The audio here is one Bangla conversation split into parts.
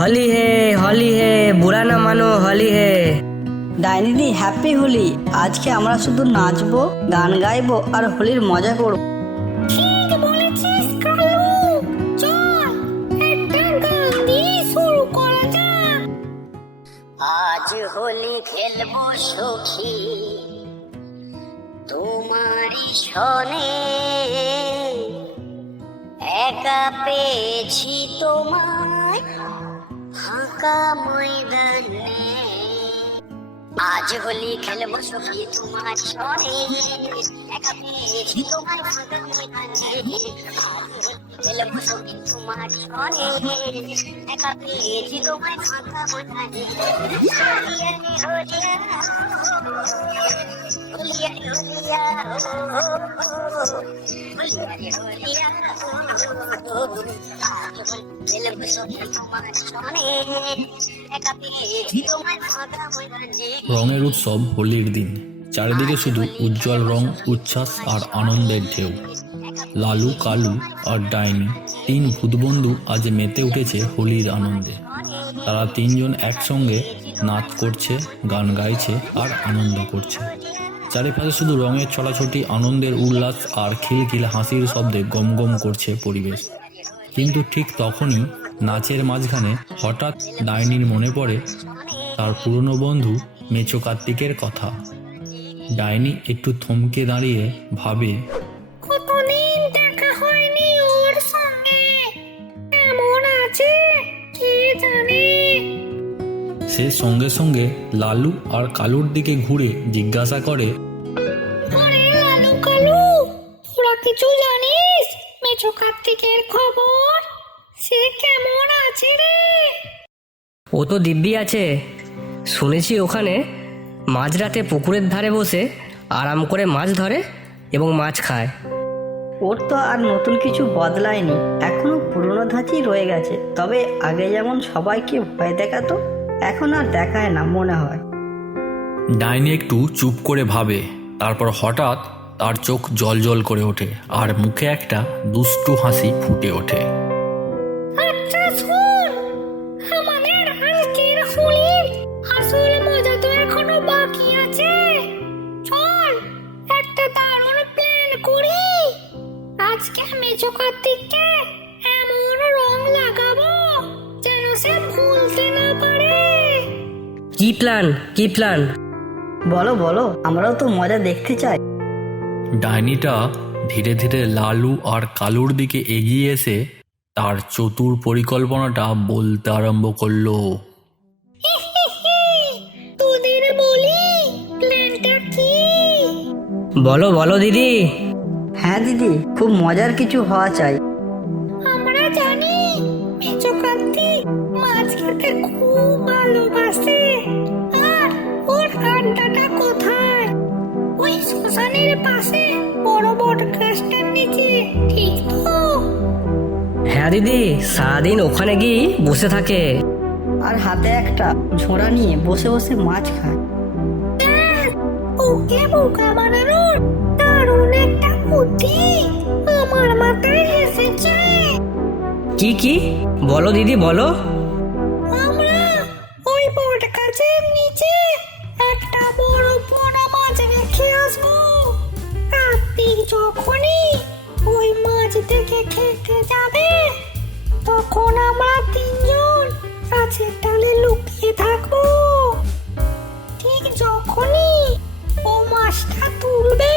হলি হে হলি হে বুড়া না মানো হলি হে। ডাইনিদি হ্যাপি হোলি। আজকে আমরা শুধু নাচবো গান গাইবো আর হোলির মজা করব। আজ হোলি খেলব সখী। তোমারই সনে একা পেয়েছি তোমার ফাঁকা ময়দানে। আজ হোলি খেলব সখী তোমার পেয়েছি তোমায় ফাঁকা ময়দানে। খেলব সখী তোমার সনে। একা পেয়েছি তোমায় ফাঁকা ময়দানে। রঙের উৎসব হোলির দিন। চারিদিকে শুধু উজ্জ্বল রং, উচ্ছ্বাস আর আনন্দের ঢেউ। লালু, কালু আর ডাইনি, তিন ভূতবন্ধু আজ মেতে উঠেছে হোলির আনন্দে। তারা তিনজন একসঙ্গে নাচ করছে, গান গাইছে আর আনন্দ করছে। চারিপাশে শুধু রঙের ছড়াছড়ি, আনন্দের উল্লাস আর খিলখিল হাসির শব্দে গম গম করছে পরিবেশ। কিন্তু ঠিক তখনই নাচের মাঝখানে হঠাৎ ডাইনির মনে পড়ে তার পুরনো বন্ধু মেচো কার্তিকের কথা। ডাইনি একটু থমকে দাঁড়িয়ে ভাবে কতদিন দেখা হয়নি ওর সঙ্গে? কেমন আছে? কে জানে? সে সঙ্গে সঙ্গে লালু আর কালুর দিকে ঘুরে জিজ্ঞাসা করে ও তো দিব্যি আছে। শুনেছি ওখানে মাঝরাতে পুকুরের ধারে বসে আরাম করে মাছ ধরে এবং মাছ খায়। ওর তো আর নতুন কিছু বদলায়নি। এখনও পুরনো ধাঁচই রয়ে গেছে। তবে আগে যেমন সবাইকে ভয় দেখাতো এখন আর দেখায় না মনে হয়। ডাইনি একটু চুপ করে ভাবে তারপর হঠাৎ তার চোখ জল জল করে ওঠে আর মুখে একটা দুষ্টু হাসি ফুটে ওঠে। কি প্ল্যান কি প্ল্যান বলো বলো আমরাও তো মজা দেখতে চাই। ডাইনিটা ধীরে ধীরে লালু আর কালুর দিকে এগিয়ে এসে তার চতুর পরিকল্পনাটা বলতে আরম্ভ করল। তোদের বলি প্ল্যানটা কি? বলো বলো দিদি। হ্যাঁ দিদি খুব মজার কিছু হওয়া চাই। শ্মশানের পাশে বড় বট গাছটার নিচে ঠিক তো? হ্যাঁ দিদি সারাদিন ওখানে গিয়ে বসে থাকে। আর হাতে একটা ঝোড়া নিয়ে বসে বসে মাছ খায়। দেখ, ওকে বোকা বানানোর দারুণ একটা বুদ্ধি। আমার মাথায় এসেছে কি কি? বলো দিদি বলো। আমরা ওই বট গাছের নিচে একটা বড় পোনা মাছ রেখে আসব। যখনই ওই মাছ থেকে খেতে যাবে তখন আমরা তিনজন গাছের ডালে লুকিয়ে থাকব। ঠিক যখনই ও মাছটা তুলবে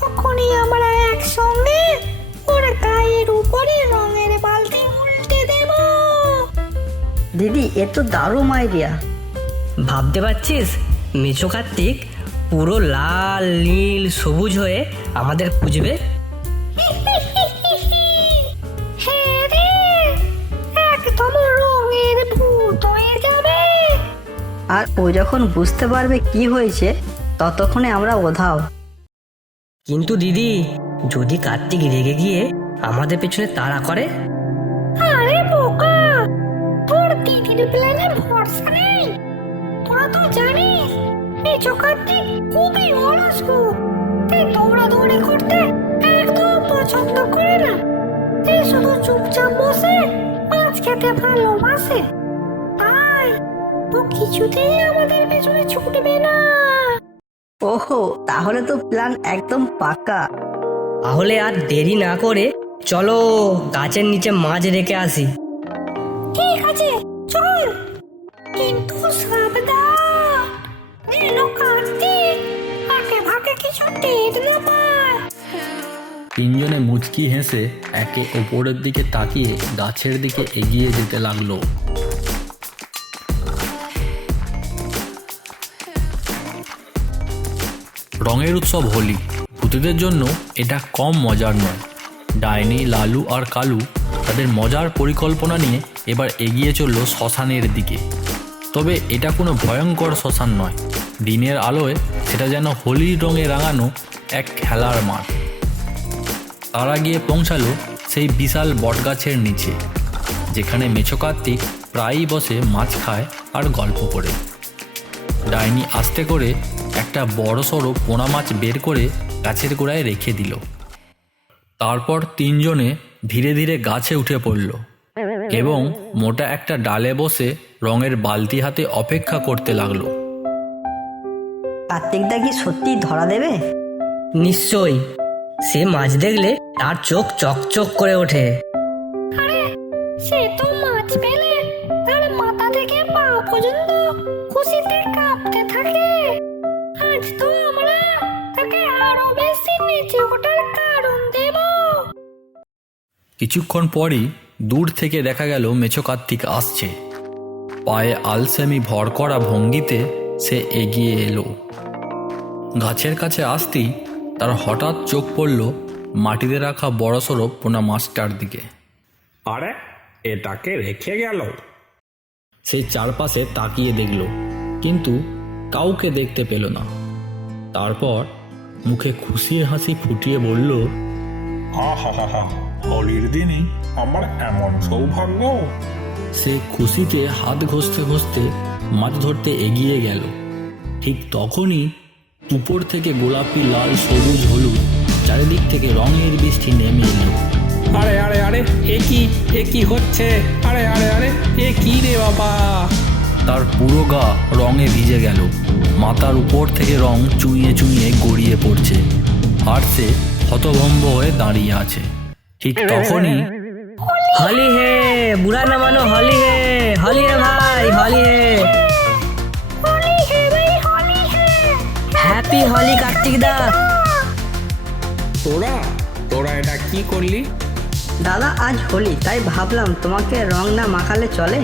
তখনই আমরা একসঙ্গে ওর গায়ের উপরে রঙের বালতি উল্টে দেবো। দিদি এ তো দারুণ আইডিয়া ভাবতে পারছিস? মেছো কার্তিক পুরো লাল নীল সবুজ হয়ে আমাদের খুঁজবে। আর ও যখন বুঝতে পারবে কি হয়েছে ততক্ষণে আমরা ওধাও। কিন্তু দিদি যদি কার্তিক রেগে গিয়ে আমাদের পেছনে তাড়া করে? আরে বোকা তোর দিদির প্ল্যানে ভরসা নেই। তোরা তো জানিস এই চোখার্তিক খুবই অলস্য তাই দৌড়াদৌড়ি করতে একদম পছন্দ করে না। এই শুধু চুপচাপ বসে মাছ খেতে ভালোবাসে। তাই ও কিছুতেই আমাদের পেছনে ছুটবে না। ওহো তাহলে তো প্ল্যান একদম পাকা। তাহলে আর দেরি না করে চলো গাছের নিচে মাছ রেখে আসি। তিনজনে মুচকি হেসে একে ওপরের দিকে তাকিয়ে গাছের দিকে এগিয়ে যেতে লাগল। রঙের উৎসব হোলি। ভূতেদের জন্য এটা কম মজার নয়। ডাইনি, লালু আর কালু তাদের মজার পরিকল্পনা নিয়ে এবার এগিয়ে চলল শ্মশানের দিকে। তবে এটা কোনো ভয়ঙ্কর শ্মশান নয়। দিনের আলোয় সেটা যেন হোলির রঙে রাঙানো এক খেলার মাঠ। তারা গিয়ে পৌঁছালো সেই বিশাল বটগাছের নিচে যেখানে মেছো কার্তিক প্রায়ই বসে মাছ খায় আর গল্প করে। ডাইনি আস্তে করে একটা বড় সড়ো পোনা মাছ বের করে গাছের গোড়ায় রেখে দিল। তারপর তিনজনে ধীরে ধীরে গাছে উঠে পড়ল এবং মোটা একটা ডালে বসে রঙের বালতি হাতে অপেক্ষা করতে লাগল। কার্তিকদা কি সত্যি ধরা দেবে? নিশ্চয়ই। সে মাছ দেখলে তার চোখ চকচক করে ওঠে। আরে সে তো মাছ পেলে তার মাথা থেকে পা পর্যন্ত খুশিতে কাঁপতে থাকে। আজ তো আমরা তাকে আরও বেশি নিচে ওঠার কারণ দেব। কিছুক্ষণ পরই দূর থেকে দেখা গেল মেছো কার্তিক আসছে। পায়ে আলসেমি ভর করা ভঙ্গিতে সে এগিয়ে এলো। গাছের কাছে আসতেই তার হঠাৎ চোখ পড়ল মাটিতে রাখা বড়সড় পোনা মাছটার দিকে। আরে এটাকে রেখে গেল। সে চারপাশে তাকিয়ে দেখল কিন্তু কাউকে দেখতে পেল না। তারপর মুখে খুশির হাসি ফুটিয়ে বলল আহা হোলির দিনই আমার এমন সৌভাগ্য। সে খুশিতে হাত ঘষতে ঘষতে মাছ ধরতে এগিয়ে গেল। ঠিক তখনই উপর থেকে গোলাপি লাল সবুজ হলুদ চারিদিক থেকে রঙের বৃষ্টি নেমে এলো। আরে আরে আরে এ কি এ কি হচ্ছে? আরে আরে আরে এ কি রে বাবা? তার পুরো গা রঙে ভিজে গেল। মাথার উপর থেকে রং চুইয়ে চুইয়ে গড়িয়ে পড়ছে। আর সে হতভম্ব হয়ে দাঁড়িয়ে আছে। ঠিক তখনই হলি হে বুড়া না মানো হলি হে হলি হে ভাই হলি হে। হ্যাপি হলি কার্তিক দা তোরা? তোরা এটা কি করলি? দাদা আজ হোলি তাই ভাবলাম তোমাকে রং না মাখালে চলে।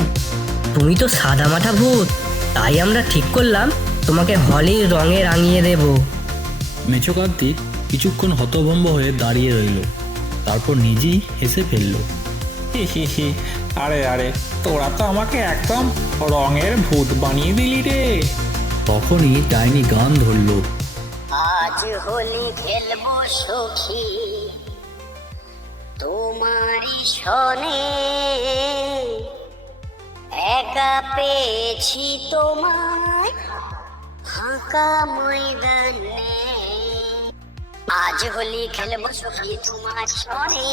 তুমি তো সাদা মাথা ভূত তাই আমরা ঠিক করলাম তোমাকে হলির রঙে রাঙিয়ে দেব। মেছো কার্তিক কিছুক্ষণ হতভম্ব হয়ে দাঁড়িয়ে রইল। তারপর নিজেই হেসে ফেলল। হি হি হি আরে আরে তোরা তো আমাকে একদম রঙের ভূত বানিয়ে দিলি রে। তখনই ডাইনি গান ধরল। আজ হোলি খেলব সখী। তোমারই সনে একা পেয়েছি তোমায় ফাঁকা ময়দানে। আজ হোলি খেলব সখী তোমার সনে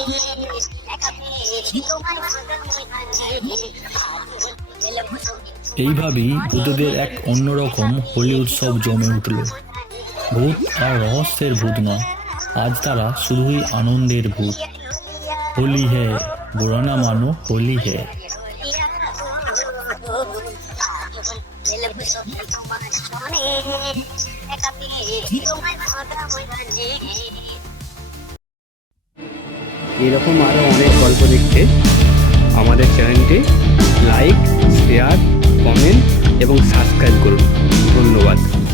একা পেয়েছি তোমায় ফাঁকা ময়দানে। এইভাবেই ভূতদের এক অন্যরকম হোলি উৎসব জমে উঠল। ভূত আর রহস্যের ভূত না। আজ তারা শুধুই আনন্দের ভূত। হোলি হে বুড়ানা মানো, হোলি হে। এরকম আরও অনেক গল্প দেখতে আমাদের চ্যানেলটি লাইক, শেয়ার, কমেন্ট এবং সাবস্ক্রাইব করুন। ধন্যবাদ।